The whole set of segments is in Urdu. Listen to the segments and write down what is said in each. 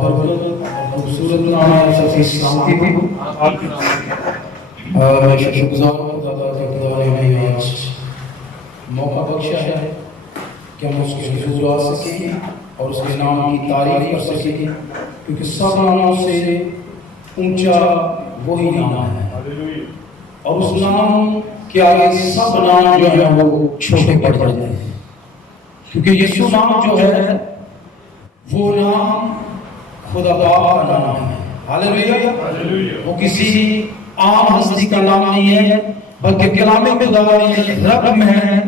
خوبصورت نام ہے سب اسلام کی میں شکر گزار ہوں خدا کہ خدا نے ہمیں آج موقع بخشا ہے کہ ہم اس کے حضور آ سکیں اور اس کے نام کی تعریف کر سکیں کیونکہ سب ناموں سے اونچا وہی نام ہے اور اس نام کے آگے سب نام جو ہے وہ چھوٹے پڑ جاتے ہیں کیونکہ یسوع نام جو ہے وہ نام خدا باپ کا نام ہے۔ ہاللیلویہ۔ وہ کسی عام ہستی کا نام نہیں ہے بلکہ کلام خدا میں رب میں ہے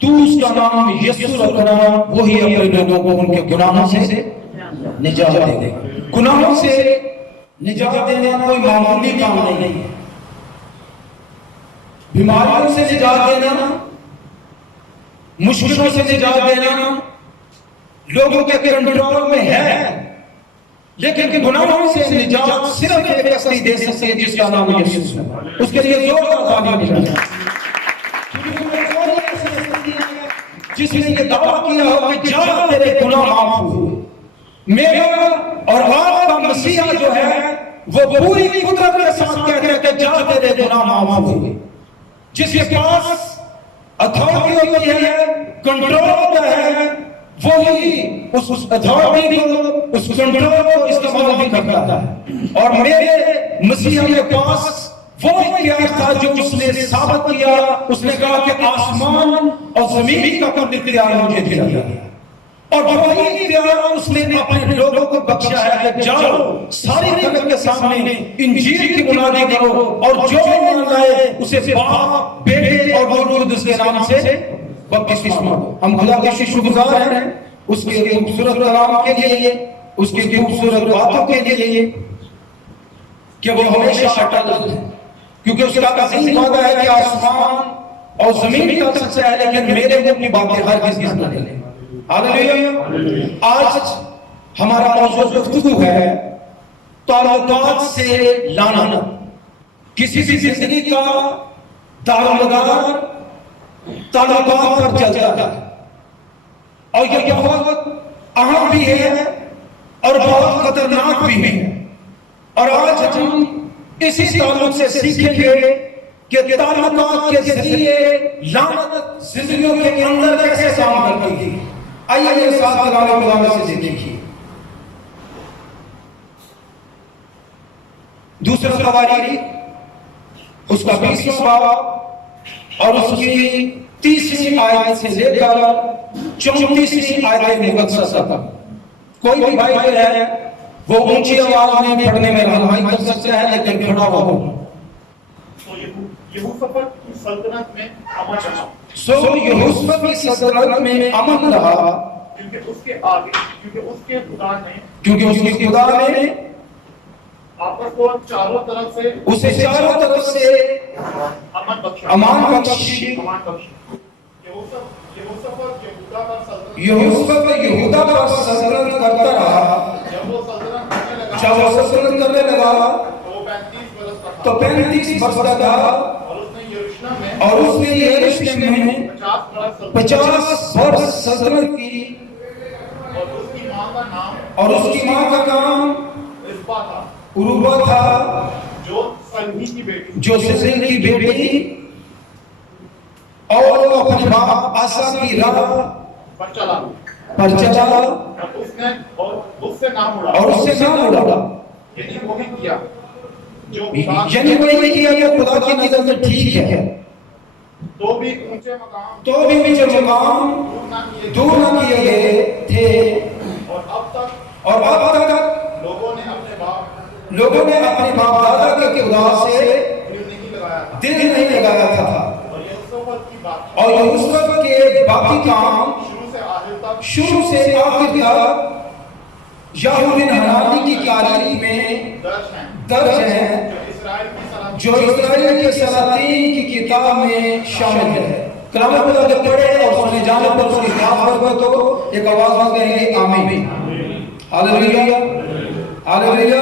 تو اس کا نام یسوع رکھنا وہی اپنے لوگوں کو ان کے گناہوں سے نجات دے گا۔ گناہوں سے نجات دینا کوئی معمولی کام نہیں ہے، بیماریوں سے نجات دینا، مشکلوں سے نجات دینا لوگوں کے کنٹرول میں ہے، لیکن گناہوں سے نجات صرف ایک ہستی دے سکتے ہیں جس کا نام یسوع ہے۔ اس کے لیے زور کا تعبیر ملنا ہے جس نے یہ دعویٰ کیا ہو کہ جا تیرے گناہ معاف ہوئے۔ میرا اور آپ کا مسیحا جو ہے وہ پوری قدرت کے ساتھ کہتے ہیں کہ جا تیرے گناہ معاف ہوئے۔ جس کے پاس اتھارٹی ہوتی ہے، کنٹرول ہوتا ہے، وہی اس اتھارٹی کو، اس کنٹرول کو استعمال بھی کرتا ہے۔ اور میرے مسیحا کے پاس وہ اختیار تھا جو اس نے ثابت کیا، اس نے کہا کہ آسمان اور زمین کا کم اختیار مجھے دیا گیا اور وہی اختیار اس نے اپنے لوگوں کو بخشا ہے کہ جاؤ ساری جگت کے سامنے انجیل کی منادی کرو اور جو مان لائے اسے باپ، بیٹے اور روح القدس کے نام سے بپتسمہ دو۔ ہم خدا کے شکر گزار ہیں اس کے خوبصورت کلام کے لیے، اس کی خوبصورت باتوں کے لیے کہ وہ ہمیشہ اٹل ہے، کیونکہ اس کا عظیم وعدہ ہے کہ آسمان اور زمین ٹل سکتا ہے لیکن میرے کو اپنی باتیں ہرگز نہ ٹلیں۔ ہاللیلویہ۔ آج ہمارا موضوع گفتگو ہے تعلقات سے لانا۔ کسی بھی زندگی کا دارومدار تعلقات پر چلتا ہے اور یہ بہت اہم بھی ہے اور بہت خطرناک بھی ہے، اور آج ہم اسی تعلق سے سیکھیں گے کہ تعلقات کے ذریعے لعنت زندگیوں کے اندر کیسے کام کرتی ہے۔ آئیے میرے ساتھ کلام خدا سے دیکھیے۔ دوسرا تواریخ اس کا 20واں باب اور اس کی 30ویں آیت سے لے کر 34ویں آیت مقدسہ تک کوئی بھی بھائی ہے وہ اونچی آواز میں پڑھنے میں رہنمائی کر سکتا ہے لیکن کھڑا ہوا ہو۔ یہوشافط کی سلطنت میں امن رہا، یہوشافط کی سلطنت میں امن رہا کیونکہ اس کے آگے کیونکہ اس کے خدا نے آپس کو چاروں طرف سے اسے چاروں طرف سے امان بخشی۔ یہوشافط یہودا پر سلطنت کرتا رہا۔ جب وہ سلطنت کرنے لگا تو 35 برس کا تھا اور اس نے یروشلم میں 50 برس سلطنت کی اور اس کی ماں کا نام عروبہ تھا جو سلمی کی بیٹی اور وہ اپنے باپ آسا کی راہ پر چلا اور اس سے نام اڑا، یعنی وہی کیا جو خدا کی نظر میں ٹھیک ہے، تو بھی اونچے مقام دور نہ کیے گئے تھے، اور اب تک لوگوں نے اپنے باپ دادا کے کردار سے دل نہیں لگایا تھا، اور یہوشافط کے باقی کام شروع سے آخر تک یہودی حنانی کی تاریخ میں درج ہیں جو اسرائیل کے سلاطین کی کتاب میں شامل ہے۔ کلام خدا کے پڑھے اور سنے جانے پر اس کی خدمت تو ایک آواز میں کہیں گے آمین۔ ہاللیلویہ ہاللیلویہ۔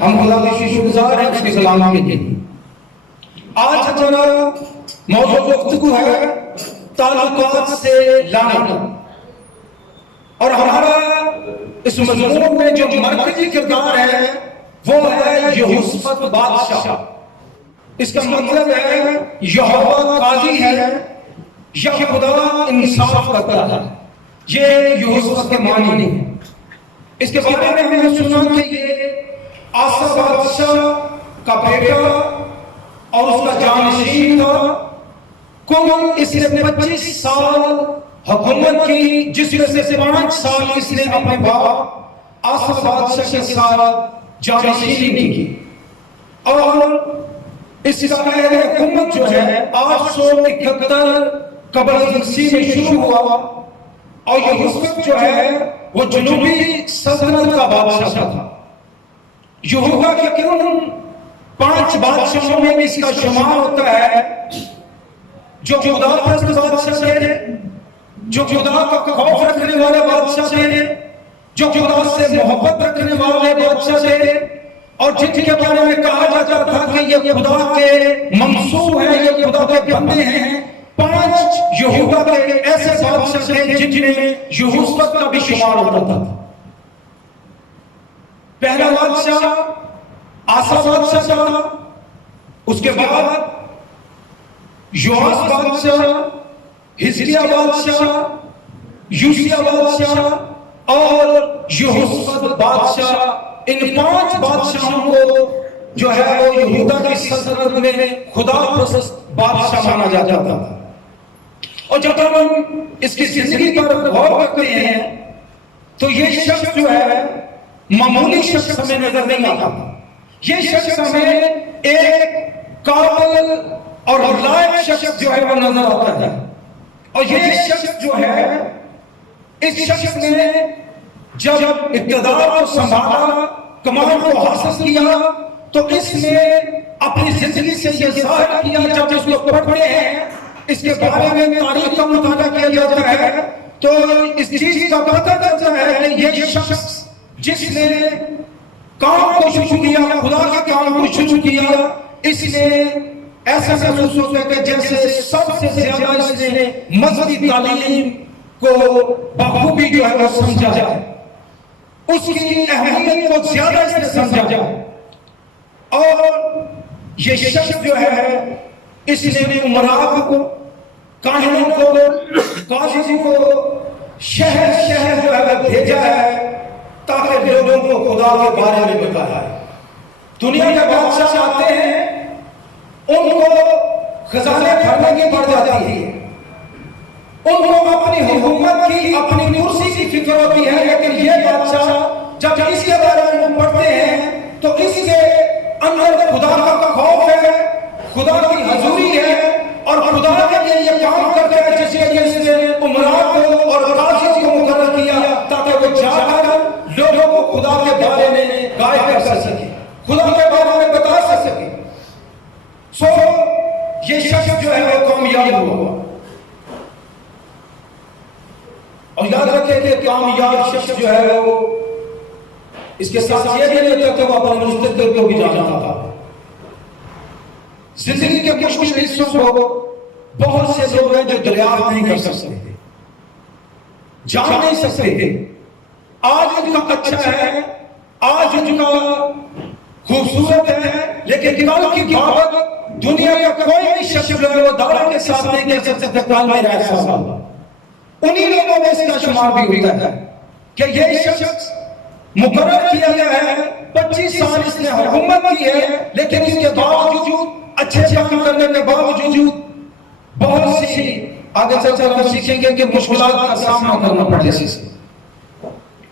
ہم خدا کے شکر گزار ہیں اس کے کلام کے لیے۔ آج ہمارا موضوع گفتگو ہے تعلقات سے لانا، اور ہمارا اس مضمون میں جو مرکزی کردار ہے وہ ہے یہوشافت بادشاہ. اس کا مطلب ہے یہوہ قاضی ہے یا خدا انصاف کرتا ہے. یہ یہوشافت کے معنی ہے. اس کے بارے میں ہم نے سنا کہ یہ آسا بادشاہ کا بیٹا اور اس کا جانشین تھا. کل اس نے 25 سال حکومت کی، جس میں سے 5 سال اس نے اپنے باپ آسا بادشاہ کے ساتھ جانشینی کی. اور اس کا حکومت جو ہے 871 قبل مسیح میں شروع ہوا. اور یہوشافت جو ہے وہ جنوبی سلطنت کا بادشاہ تھا. یہودا کے کیوں 5 بادشاہوں میں اس کا شمار ہوتا ہے جو خدا پرست بادشاہ تھے، جو خدا کا خوف رکھنے والے بادشاہ تھے، جو خدا سے محبت رکھنے والے بادشاہ تھے، اور جن کے بارے میں کہا جاتا تھا کہ یہ خدا کے منصور ہیں، یہ خدا کے بندے ہیں. 5 یہودا کے ایسے بادشاہ تھے جن میں یہوشافت کا بھی شمار ہوتا تھا. پہلا بادشاہ آسا بادشاہ تھا، اس کے بعد یوآس بادشاہ، حزقیہ بادشاہ، یوشیا بادشاہ اور یہوشافت بادشاہ. ان 5 بادشاہوں کو جو ہے وہ یہودا کی سلطنت میں خدا پرست بادشاہ مانا جاتا تھا. اور جب ہم اس کی زندگی پر غور کرتے ہیں تو یہ شخص جو ہے معمولی شخص ہمیں نظر نہیں آتا. یہ شخص ہمیں ایک قابل اور لائق شخص جو ہے وہ نظر آتا ہے. اور یہ شخص جو ہے، اس شخص نے جب اقتدار کو سنبھالا، کمال کو حاصل کیا، تو اس نے اپنی زندگی سے یہ ظاہر کیا. جب اس کو پڑھتے ہیں، اس کے بارے میں تاریخ کا مطالعہ کیا جاتا ہے تو اس چیز کا پتہ چلتا ہے کہ یہ شخص جس نے کام کو شروع کیا، خدا کے کام کو شروع کیا، اس نے ایسا محسوس ہوتا ہے کہ جیسے سب سے زیادہ اس نے مذہبی تعلیم کو بخوبی جو ہے وہ سمجھا جائے، اس کی اہمیت کو زیادہ اس نے سمجھا جائے. اور یہ شخص جو ہے اس نے امراء کو، کاہنوں کو، قاضیوں کو شہر شہر جو ہے بھیجا ہے تاکہ لوگوں کو خدا کے بارے میں بتائے. دنیا کے بادشاہ آتے ہیں، ان کو خزانے بھرنے کی پڑ جاتی ہے، ان کو اپنی حکومت کی، اپنی کرسی کی فکر ہوتی ہے. لیکن یہ بادشاہ جب اس کے بارے میں پڑھتے ہیں تو اس کے اندر خدا کا خوف ہے، خدا کی حضوری ہے، اور خدا کے لیے یہ کام کرتے ہیں جس کے لیے اس نے امراء کو اور قاضیوں کو مقرر کیا تاکہ وہ جا کر لوگوں کو خدا کے بارے میں گائیڈ کر سکے، خدا کے بارے میں بتا سکے. سو یہ شخص جو ہے وہ کامیاب ہوا. اور یاد رکھیں کہ کامیاب شخص جو ہے وہ اس کے ساتھ یہ بھی نہیں ہوتا کہ وہ اپنے مستقبل کو بھی جانتا تھا. زندگی کے مشکل حصوں کو بہت سے لوگ ہیں جو دریافت نہیں کر سکتے، جان نہیں سکتے. آج ان کا اچھا ہے، آج ان کا خوبصورت ہے، لیکن کل کی بات دنیا کا کوئی بھی شخص جو ہے وہ دعوی کے ساتھ نہیں کر سکتے کل میں ایسا ہوگا. انہی لوگوں میں اس کا شمار بھی ہوتا ہے کہ یہ شخص مقرر کیا گیا ہے، 25 سال اس نے حکومت کی ہے، لیکن اس کے باوجود اچھے کام کرنے کے باوجود بہت سی آگے چل کر ہم سیکھیں گے کہ مشکلات کا سامنا کرنا پڑے سے.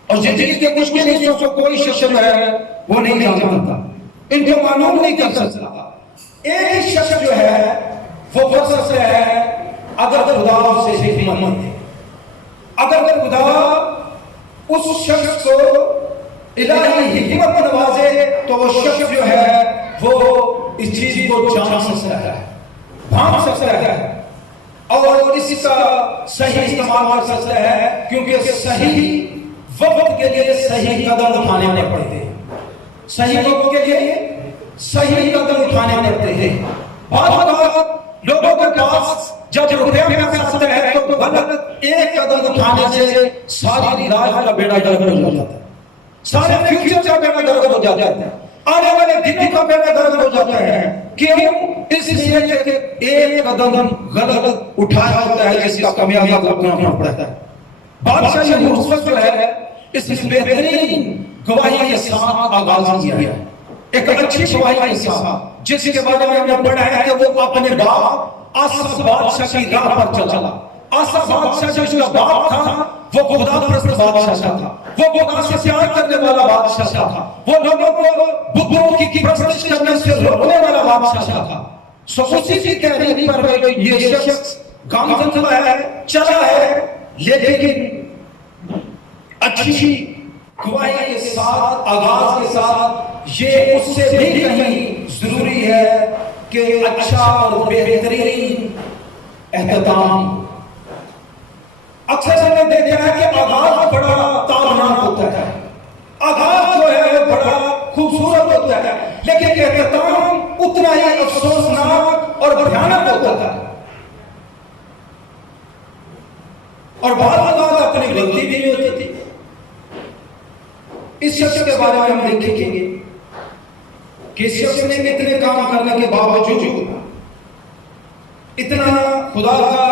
اور زندگی کے مشکل حصوں کو کوئی شخص جو ہے وہ نہیں جانتا، ان کو معلوم نہیں کر سکتا. ایک شخص جو ہے وہ فرصت ہے اگر خدا سے حکمت ہے، اگر خدا اس شخص کو الہی حکمت نوازے تو وہ شخص جو ہے وہ اس چیز کو جان سکتا ہے، بھانپ سکتا ہے اور اس کا صحیح استعمال کر سکتا ہے، کیونکہ صحیح وقت کے لیے صحیح قدم اٹھانے پڑتے ہیں، صحیح وقت کے لیے صحیح قدم اٹھانے پڑتے ہیں. بعض اوقات لوگوں کے پاس جب روپیہ پیسہ ہے تو غلط ایک قدم اٹھانے سے ساری لائف کا بیڑا گرک ہو جاتا ہے، سارے فیوچر کا بیڑا گرک ہو جاتا ہے، آنے والے دنوں کا بیڑا گرک ہو جاتا ہے۔ کیوں؟ اس لیے کہ ایک قدم غلط اٹھایا ہوتا ہے جس کا کامیابی اپنا پڑتا ہے۔ بادشاہ یوسف جو ہے اس نے بہترین گواہی کے ساتھ آغاز کیا ہے، ایک اچھی گواہی کے ساتھ، جس کے بارے میں ہم نے پڑھا ہے کہ وہ اپنے باپ آسا بادشاہ کی راہ پر چلا۔ آسا بادشاہ جو اس کا باپ تھا وہ خدا پرست بادشاہ تھا، وہ خدا سے پیار کرنے والا بادشاہ تھا، وہ لوگوں کو بتوں کی پرستش کرنے سے روکنے والا بادشاہ تھا۔ سو اسی کی تحریک پر یہ شخص گامزن ہوا ہے، چلا ہے، لیکن اچھی گواہی کے ساتھ، آغاز کے ساتھ یہ اس سے بھی کہیں ضروری ہے کہ اچھا اور بہترین اختتام۔ اکثر ہم نے دیکھا ہے کہ آغاز بڑا تابناک ہوتا ہے، آغاز جو ہے وہ بڑا خوبصورت ہوتا ہے، لیکن اختتام اتنا ہی افسوسناک اور بھیانک ہوتا ہے۔ اور بعض اوقات اپنی غلطی بھی نہیں ہوتی تھی۔ اس شخص کے بارے میں ہم دیکھیں گے کہ اس شخص نے اتنے کام کرنے کے باوجود، اتنا خدا کا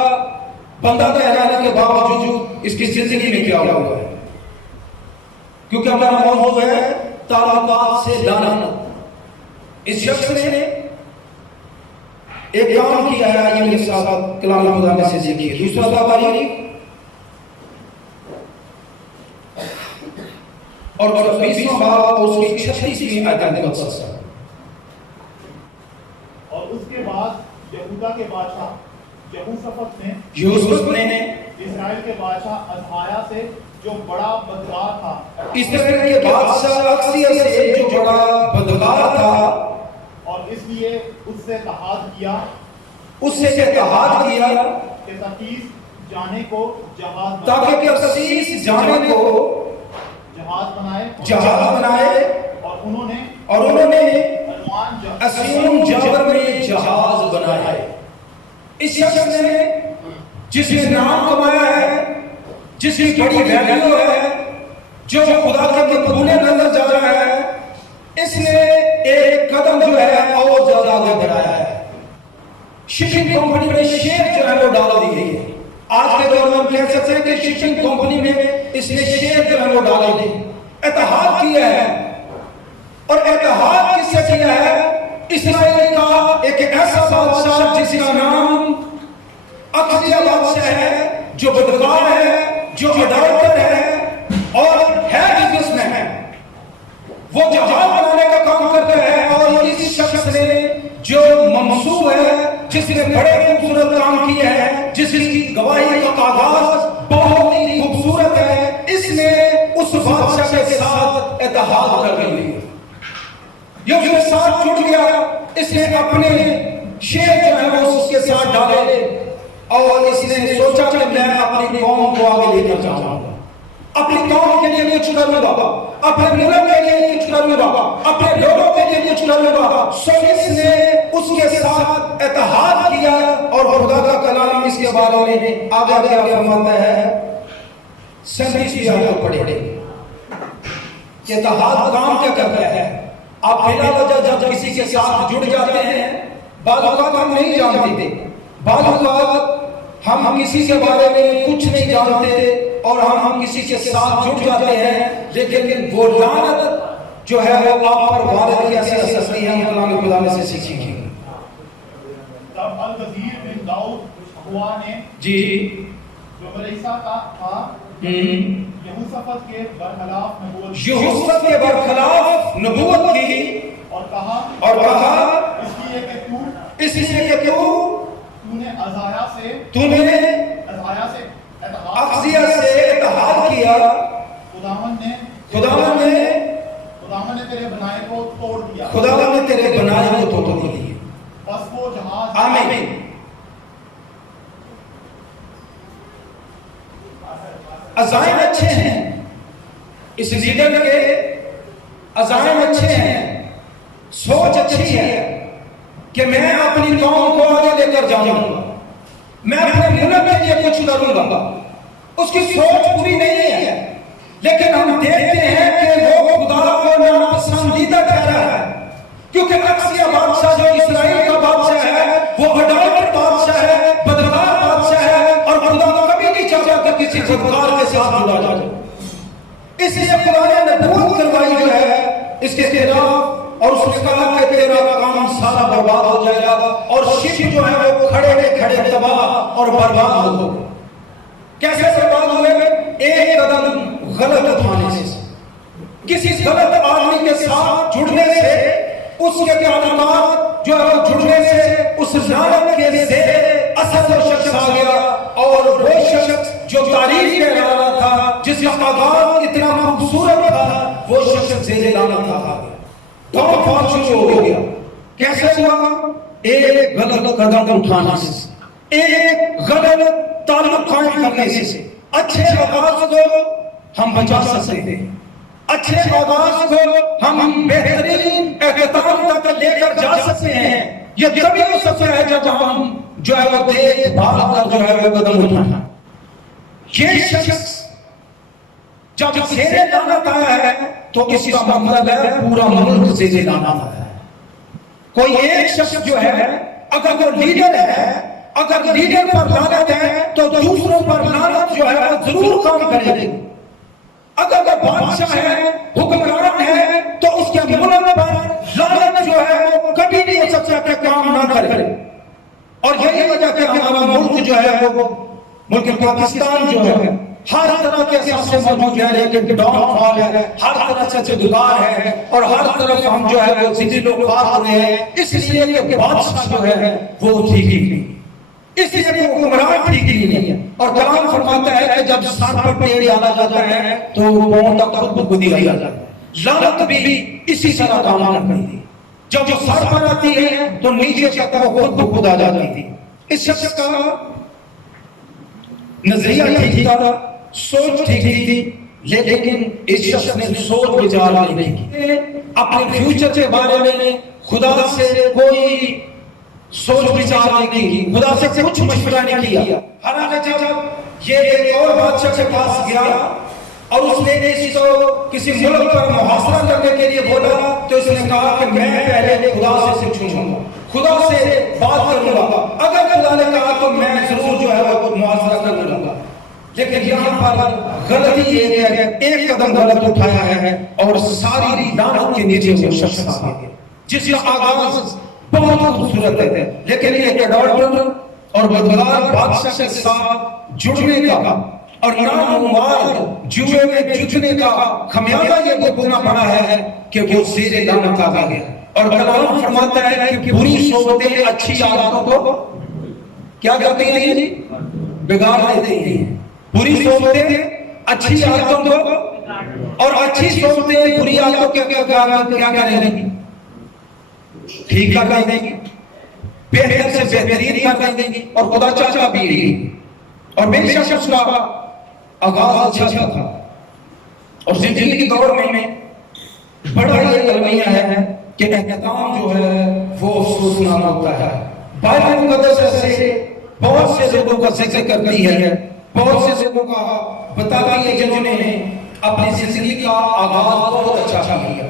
بندہ کہلانے کے باوجود اس کی زندگی میں کیا ہوا ہے، کیونکہ ہمارا موضوع ہے تعلقات سے لعنت۔ اس شخص نے ایک کام کیا ہے، یہ میرے ساتھ کلام خدا میں سے دیکھیے، دوسرا تاباری اور 20واں باب اور اس کی 36ویں آیت مقدس ہے۔ اور اس کے بعد یہودا کے بادشاہ یہوشافت نے اسرائیل کے بادشاہ عزائیہ سے جو بڑا بدکار تھا، اسرائیل کے بادشاہ عزائیہ سے جو بڑا بدکار تھا، اور اس لیے اس سے اتحاد کیا کہ ترسیس جانے کو جہاز بنائے، اور انہوں نے اسیون جابر میں جہاز بنائے۔ اس شخص نے جس نے نام کمایا ہے، جس کی بڑی ویلیو ہے، جو خدا کے مقبول نظر جا رہا ہے، اس نے ایک قدم جو ہے اور زیادہ آگے بڑھایا ہے۔ شپنگ کمپنی میں شیئر جو ہے وہ ڈال دی گئی ہے۔ آج کے دور میں ہم کہہ سکتے ہیں کہ شپنگ کمپنی میں اس نے شیئر جو ہے وہ ڈالے دی، اتحاد کیا ہے۔ اور اتحاد کس سے کیا ہے؟ اسرائیل کا ایک ایسا بادشاہ جس کا نام عزائیہ بادشاہ ہے، جو بدکار ہے، جو عدالتر ہے اور ہے بزنس مین، وہ جہاز بنانے کا کام کرتا ہے۔ اور اس شخص نے جو منصوب ہے، جس نے بڑے خوبصورت کام کیا ہے، جس کی گواہی کا آغاز بہت ہی خوبصورت ہے، اس نے اس بادشاہ کے ساتھ اتحاد کر لی۔ یہ اس کے ساتھ جڑ گیا، اس نے اپنے شیئر جو ہے وہ اس کے ساتھ ڈالے، اور اس نے سوچا کہ میں اپنی قوم کو آگے لے کر جاؤں گا، اپنی قوم کے لیے کچھ کروں گا، اپنے ملک کے لیے کچھ کروں گا، اپنے لوگوں کے لیے کچھ کروں گا۔ سو اس نے اس کے ساتھ اتحاد کیا، اور خدا کا کلام اس کے بارے میں آگے فرماتا ہے، 37 آیت پڑھیں کہ اتحاد کام کیا کرتا ہے۔ آپ بلا وجہ جب کسی کے ساتھ جڑ جاتے ہیں، بعض اوقات ہم نہیں جانتے، بعض اوقات ہم کسی کے بارے میں کچھ نہیں جانتے اور ہم کسی کے ساتھ جڑ جاتے ہیں، لیکن وہ لعنت جو ہے وہ آپ پر وارد کیسے ہو سکتی ہے، ہم کلام خدا میں سے سیکھیں گے۔ تب الوزیر بن داؤد ہوا نے جو ملیسا کا تھا، یہوشافت کے برخلاف نبوت کی، اور کہا اس لیے کہ تو نے عزائیہ سے اتحاد کیا، خداوند نے تیرے بنائے کو توڑ دیا، بس وہ جہاز آمین۔ عزائم اچھے ہیں، اس لیڈر کے عزائم اچھے ہیں، سوچ اچھی ہے کہ میں اپنی قوم کو آگے لے کر جاؤں گا، میں اپنے ملک کے لیے کچھ کروں گا. اس کی سوچ پوری نہیں ہے، لیکن ہم دیکھتے ہیں کہ وہ خدا کو ناپسندیدہ ٹھہرا ہے، کیونکہ اکسیا بادشاہ جو اسرائیل کا بادشاہ ہے وہ اڈالٹ بادشاہ ہے، بدکار بادشاہ ہے، اور خدا کبھی نہیں چاہتا کہ کسی بدکار کے ساتھ جڑا جائے. اس لیے خدا نے نبوت کروائی جو ہے اس کے خلاف، اور اس نے کہا کہ تیرا کام سارا برباد ہو جائے گا، اور شپ جو ہے وہ کھڑے کھڑے تباہ اور برباد ہو گئے. کیسے برباد ہوئے؟ ایک قدم غلط اٹھانے سے، کسی غلط آدمی کے ساتھ جڑنے سے، اس کے تعلقات جو ہے وہ جڑنے سے اس لعنت کے زیر اثر وہ شخص آ گیا، اور وہ شخص جو تعریف کر رہا تھا، جس کا آغاز اتنا خوبصورت تھا، وہ شخص زیر لعنت آ گیا. ڈاؤن فال شروع ہو گیا. کیسے ہوا؟ ایک غلط قدم اٹھانے سے، ایک غلط تعلق قائم کرنے سے. اچھے آغاز کو ہم بچا سکتے ہیں، اچھے آغاز کو ہم بہترین اختتام تک لے کر جا سکتے ہیں. یہ تبھی ہو سکتا ہے جب ہم جو ہے وہ دیکھ بھال کر جو ہے وہ قدم اٹھانا. یہ شخص جب زیر لعنت آیا ہے تو اس کا مطلب ہے پورا ملک زیر لعنت آیا ہے. کوئی ایک شخص جو ہے اگر وہ لیڈر ہے، اگر لیڈر پر لعنت ہے تو دوسروں پر لعنت جو ہے وہ ضرور کام کرے گی. اگر وہ بادشاہ ہے، حکمران ہے، تو اس کے ملک پر لعنت جو ہے وہ کبھی نہیں ہو سکتا کہ کام نہ کرے. اور یہی وجہ کہ ہمارا ملک جو ہے وہ ملک پاکستان جو ہے ہر طرح کے سب سے موجود ہے، لیکن ڈاؤن فال ہے، ہر طرح سے جدگار ہے، اور ہر طرف ہم جو ہے وہ زندگی لوگ خوار ہو رہے ہیں. اس لیے کہ بادشاہ جو ہے وہ ٹھیک ہی نہیں، اس لیے کہ حکمران ٹھیک ہی نہیں ہے. اور کلام فرماتا ہے کہ جب سر پر پیڑ ڈالا جاتا ہے تو پاؤں تک خود آ جاتا ہے. لعنت بھی اسی طرح کام کرتی ہے، جب وہ سر پر آتی ہے تو نیچے تک وہ خود آ جاتی تھی. اس شخص کا نظریہ ٹھیک تھا، سوچ ٹھیک تھی، لیکن اس شخص نے سوچ وچار نہیں کی. اپنے فیوچر کے بارے میں خدا سے کوئی سوچ وچار نہیں کی، خدا سے کچھ مشورہ نہیں کیا. حالانکہ جب یہ ایک اور بادشاہ کے پاس گیا اور اس نے اس کو کسی ملک پر محاصرہ کرنے کے لیے بولا تو اس نے کہا کہ میں پہلے خدا سے پوچھوں گا، خدا سے بات کروں گا. اگر خدا نے کہا تو میں ضرور جو ہے وہ محاصرہ کر لوں گا. لیکن یہاں پر غلطی یہ ہے کہ ایک قدم غلط اٹھایا ہے اور ساری لعنت کے نیچے وہ شخص آ گیا جس کا آغاز بہت خوبصورت ہے، لیکن ایک اڈالٹر اور بدکار بادشاہ کے ساتھ جڑنے کا اور ناموار جوئے میں جتنے کا خمیازہ یہ بھگتنا پڑا ہے کہ وہ زیر لعنت آ گیا. اور کلام فرماتا ہے کہ بری صحبتیں اچھی عادتوں کو کیا کرتی ہیں جی؟ بگاڑ دیتی ہیں. بری صحبتیں اچھی عادتوں کو، اور اچھی صحبتیں بری عادتوں کو کیا کریں گی؟ ٹھیک کر دیں گی، بہتر سے بہترین کر دیں گی، اور خدا چاہتا بھی. اور میرے شخص کا آغاز اچھا تھا، اور زندگی کے دور میں بڑا یہ المیہ ہے کہ احترام جو ہے وہ افسوسناک ہوتا ہے. بائبل مقدس سے بہت سے لوگوں کا ذکر کرتی ہے، بہت سے لوگوں کا بتاتی ہے جنہوں نے اپنی زندگی کا آغاز بہت اچھا کیا،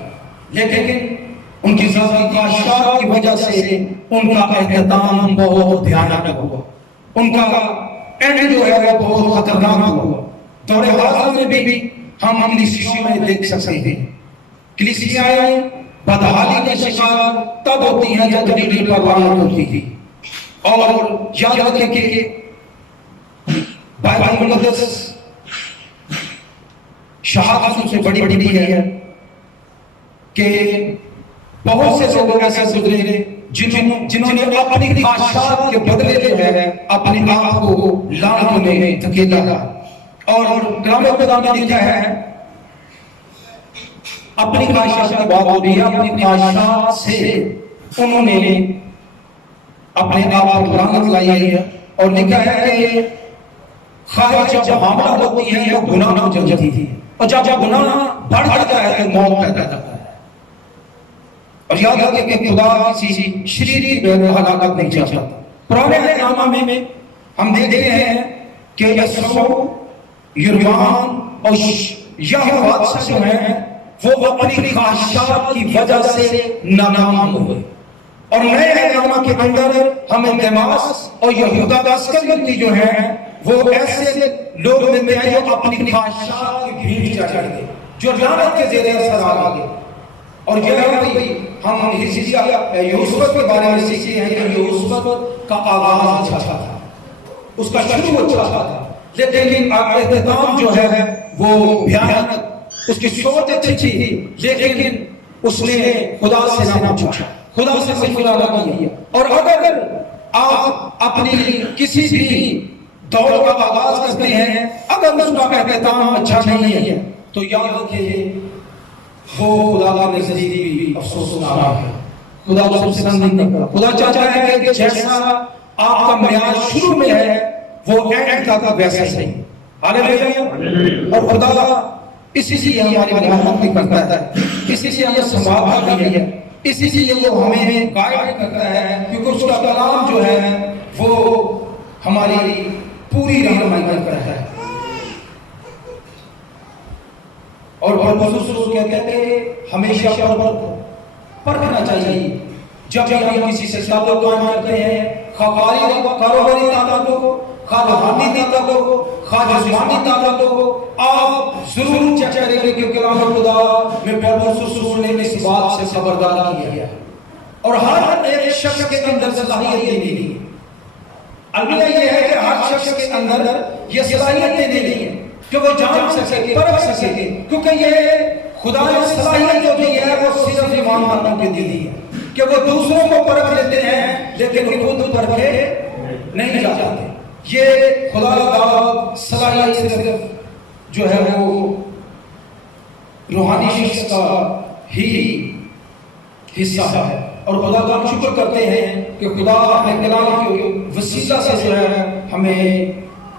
لیکن ان کی ذاتی خواہشات کی وجہ سے ان کا احترام بہت بھیانک ہوا، ان کا اینڈ جو ہے وہ بہت خطرناک ہوا. دور حاضر میں بھی ہم اپنی شیشوں میں دیکھ سکتے ہیں کلیسیائیں بدحالی کے شکار تب ہوتی ہیں جب لیڈر پر لعنت ہوتی تھی. اور یاد رکھیں کہ بائبل مقدس شہادتوں سے بڑی بڑی ہے کہ بہت سے لوگ ایسے گزرے جنہوں نے اپنی خواہشات کے بدلے جو ہے اپنے آپ کو لعنت میں دھکیلا. اور کلام خدا میں لکھا ہے اپنی خواہشات کی بات ہو رہی ہے، اپنی خواہشات سے انہوں نے اپنے آپ کو لعنت لائی ہے. اور لکھا ہے کہ خواہش جب حاملہ ہوتی ہے وہ گناہ ہو جاتی تھی، اور جب گناہ بڑھ جاتا ہے تو موت پیدا کرتا ہے. اور یاد رکھیں کہ خدا کسی شریری بے ہلاکت نہیں چاہتا. پرانے نامہ میں ہم دیکھتے ہیں کہ یسوع یروان اور یہ بادشاہ جو ہیں وہ اپنی خواہشات کی وجہ سے ناکام ہوئے. اور نئے احکامہ کے اندر ہمیں دماس اور یہودا اسکریوتی جو ہیں وہ ایسے لوگ ملتے ہیں جو اپنی خواہشات کی بھیڑ چڑھ گئے، جو لعنت کے زیر اثر آ گئے. اور یہ ہے ہم یوسف کے بارے میں سیکھتے ہیں کہ یوسف کا آغاز اچھا تھا، اس کا شروع اچھا تھا، لیکن اختتام جو ہے وہ بھیانک. اس کی سوچ اچھی تھی لیکن اس نے خدا سے نہ پوچھا، خدا سے مشورہ نہ کیا. اور اگر آپ اپنی کسی بھی دور کا آغاز کرتے ہیں اگر اس کا اختتام اچھا نہیں ہے تو یاد رکھیے وہ خدا کا نزدیک بھی افسوسناک ہے. خدا کو پسند نہیں کرتا. خدا چاہتا ہے کہ جیسا آپ کا معیار شروع میں ہے وہ اینڈ تک ویسا ہی. ہاللیلویا. اور خدا اسی سے ہماری مرحمت بھی کرتا ہے، اسی سے ہمیں سنبھالتا بھی ہے، اسی سے وہ ہمیں گائیڈ کرتا ہے، کیونکہ اس کا کلام جو ہے وہ ہماری پوری رہنمائی کرتا ہے. اور بخصوص کہتے ہیں کہ ہمیشہ پرکھنا چاہیے جب ہم کسی سے تعلق قائم کرتے ہیں، کاروباری تعلق ہو، روحانی تعلق ہو، جسمانی تعلق ہو، آپ ضرور چیک کریں گے کہ کلام خدا میں بخصوص نے اس بات سے خبردار کیا ہے. اور ہر ایک شخص کے اندر صلاحیت نہیں ہے. البتہ یہ ہے کہ ہر شخص کے اندر یہ صلاحیت نہیں ہے کہ وہ جان سکے، پرکھ سکے، کیونکہ یہ خدا نے صلاحیت جو دی ہے وہ صرف ایمان والوں کے دی ہے کہ وہ دوسروں کو پرکھ لیتے ہیں لیکن خود پرکھے نہیں جاتے. یہ خدا کا صلاحیت صرف جو ہے وہ روحانی شخص کا ہی حصہ ہے. اور خدا کا ہم شکر کرتے ہیں کہ خدا اپنے کلام کے وسیلہ سے جو ہے ہمیں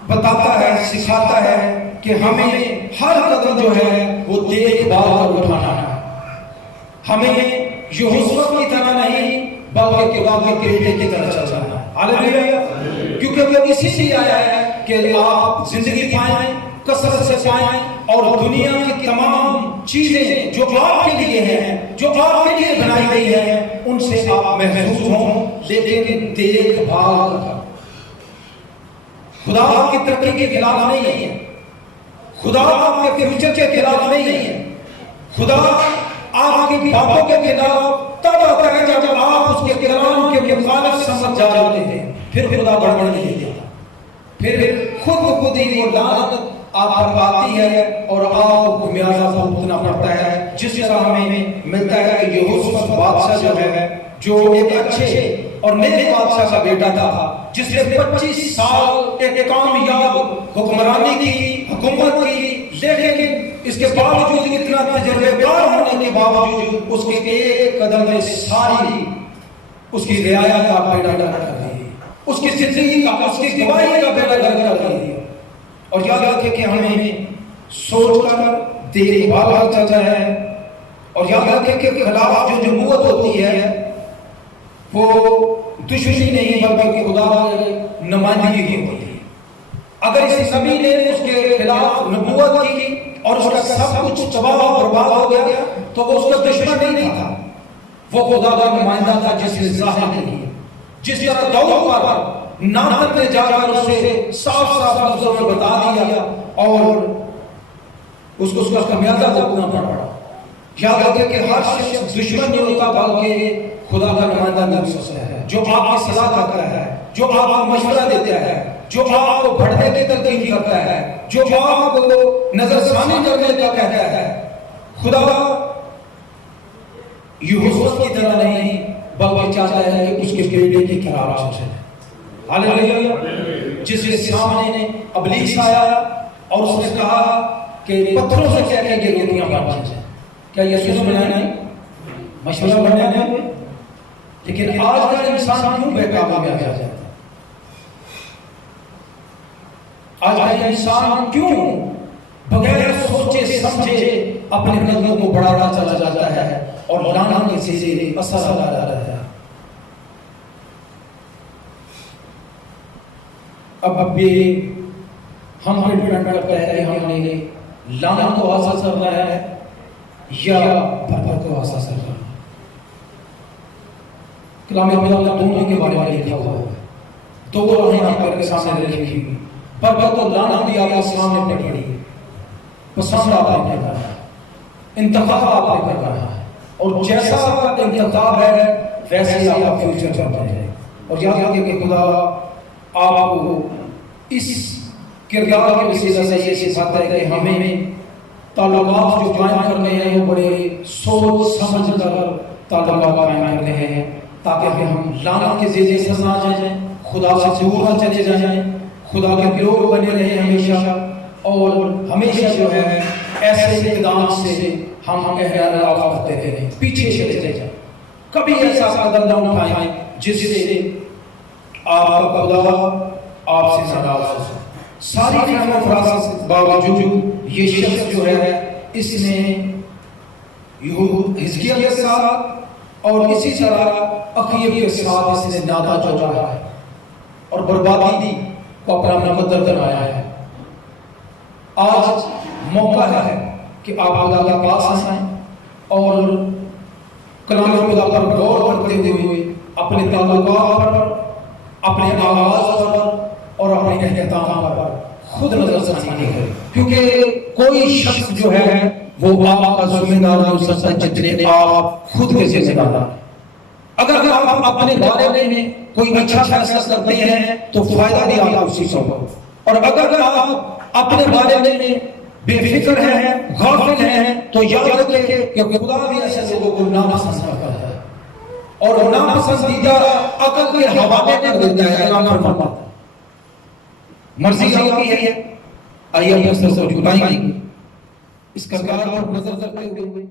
بتاتا ہے، سکھاتا ہے کہ ہمیں ہر قدم جو ہے وہ دیکھ بھال کر اٹھانا ہے. ہمیں یوسف کی طرح نہیں بلکہ خدا کے بیٹے کی طرح چلنا ہے. ہاللیلویا. کیونکہ وہ اسی لیے آیا ہے کہ آپ زندگی پائیں، کثرت سے پائیں، اور دنیا کی تمام چیزیں جو آپ کے لیے ہیں، جو آپ کے لیے بنائی گئی ہیں، ان سے آپ محفوظ ہوں، لیکن دیکھ بھال کریں. خدا آپ کی ترقی کے خلاف نہیں ہے، خدا آپ کے فیوچر کے خلاف نہیں ہے. خدا آپ کی باتوں کے خلاف تب آتا ہے جب آپ اس کے کلام کے مخالف سمجھ جا رہے ہیں. پھر خدا گڑبڑ نہیں دیتا، پھر خود ہی وہ لعنت آپ پر آتی ہے اور آپ کو میازہ بھگتنا پڑتا ہے. جس طرح ہمیں ملتا ہے کہ یہوشافاط بادشاہ جو ہے، جو ایک اچھے اور نیک بادشاہ کا بیٹا تھا، جس نے 25 سال ایک کامیاب حکمرانی کی، حکومت کی، لیکن اس کے باوجود اتنا تجربے کار ہونے کے باوجود اس کے ایک قدم میں ساری اس کی رعایا کا بیڑا گرک کر دی، اس کی زندگی کا، اس کی گواہی کا بیڑا گرک کر دی. اور یاد رکھیں کہ ہمیں سوچ کر دیکھ بھال چلنا ہے. اور یاد رکھیں کہ خلاف جو نبوت ہوتی ہے وہ دشمنی نہیں بلکہ خدا کی نمائندگی ہوتی ہے. اگر اس نبی نے اس کے خلاف نبوت کی اور اس کا سب کچھ تباہ و برباد ہو گیا تو وہ اس کا دشمن نہیں تھا، وہ خدا کا نمائندہ تھا جس نے ظاہر کی. جس طرح داؤد پر ناتن نے جا کر اسے صاف لفظوں میں بتا دیا اور اس کو اس کا خمیازہ بھگتنا پڑا. یاد رکھیں کہ ہر شخص دشمن نہیں ہوتا بلکہ خدا کا نمائندہ نبی ہے، جو آپ کی صلاح کرتا ہے، جو آپ کو مشورہ دیتا ہے، جو آپ کو بڑھنے کی تلقین کرتا ہے، جو آپ کو نظر ثانی کرنے کا کہتا ہے. خدا یوسف کی طرح نہیں بلکہ چاہتا ہے کہ اس کے بیٹے کی طرح چلے. ہاللیلویا. جس کے سامنے ابلیس آیا اور اس نے کہا کہ پتھروں سے کہہ کے یہ روٹیاں بنا جائیں. کیا یسوع بنانا مشورہ بنانا ہے؟ لیکن آج کا انسان کیوں بے کام میں آ جاتا ہے؟ آج کا انسان کیوں بغیر سوچے سمجھے اپنے قدموں کو بڑھاتا چلا جاتا ہے اور لعنت کے زیر اثر آ جاتا ہے؟ اب یہ ہم پر ڈیپینڈ کرتا ہے کہ ہم نے لعنت کو حاصل کرنا ہے یا برکت کو حاصل کرنا ہے۔ کلام اللہ نے دونوں کے بارے میں لکھا ہوا ہے، دو راہیں آپ کے سامنے رکھی ہوئی، برکت و لعنت بھی آپ کے سامنے پڑی ہے، پسند آپ نے کرنا ہے، انتخاب آپ نے کرنا ہے، اور جیسا آپ کا انتخاب ہے ویسے ہی آپ کا فیوچر چلتا ہے۔ اور یاد رکھیں کہ خدا آپ کو اس کردار کے وسیلہ سے یہ سکھاتا ہے کہ ہمیں تعلقات جو قائم کرنے ہیں وہ بڑے سوچ سمجھ کر تعلقات قائم کرنے ہیں، تاکہ ہم لعنت کے زیر سزا نہ جائیں، خدا سے دور نہ چلے جائیں، خدا کے گروہ بنے رہیں ہمیشہ، اور ہمیشہ جو ہے ایسے اقدام سے ہم احراف کرتے رہیں، پیچھے چلے جائیں، کبھی ایسا قدم نہ اٹھائیں جس سے آپ کا خدا آپ سے ناراض ہو۔ ساری فہم و فراست کے باوجود یہ شخص جو ہے اس نے حزقیہ کے ساتھ اور اسی طرح عقیب کے ساتھ اس نے ناتا جوڑا ہے اور بربادی کو اپنا مقدر بنایا ہے۔ آج موقع ہے کہ آپ خدا کے پاس آئیں اور کلام خدا پر غور کرتے ہوئے اپنے تعلقات پر، اپنے آغاز پر اور اپنے احترام پر خود نظر ثانی کریں، کیونکہ کوئی شخص جو ہے وہ آپ کا ذمہ دار نہیں ہو سکتا جتنے آپ خود کے ذمہ دار ہیں۔ اگر آپ اپنے بارے میں کوئی اچھا فیصلہ کرتے ہیں تو فائدہ بھی آپ کو اسی سے ہوگا، اور اگر آپ اپنے بارے میں بے فکر ہیں، غافل ہیں، تو یاد رکھیں کہ خدا بھی ایسے لوگوں کو ناپسند کرتا ہے اور ناپسندیدہ عقل کے حوالے کر دیتا ہے۔ کلام فرماتا ہے مرضی آپ کی ہے، آئیے اپنے سر جھکائیں گے اس کردار پر نظر کرتے ہوئے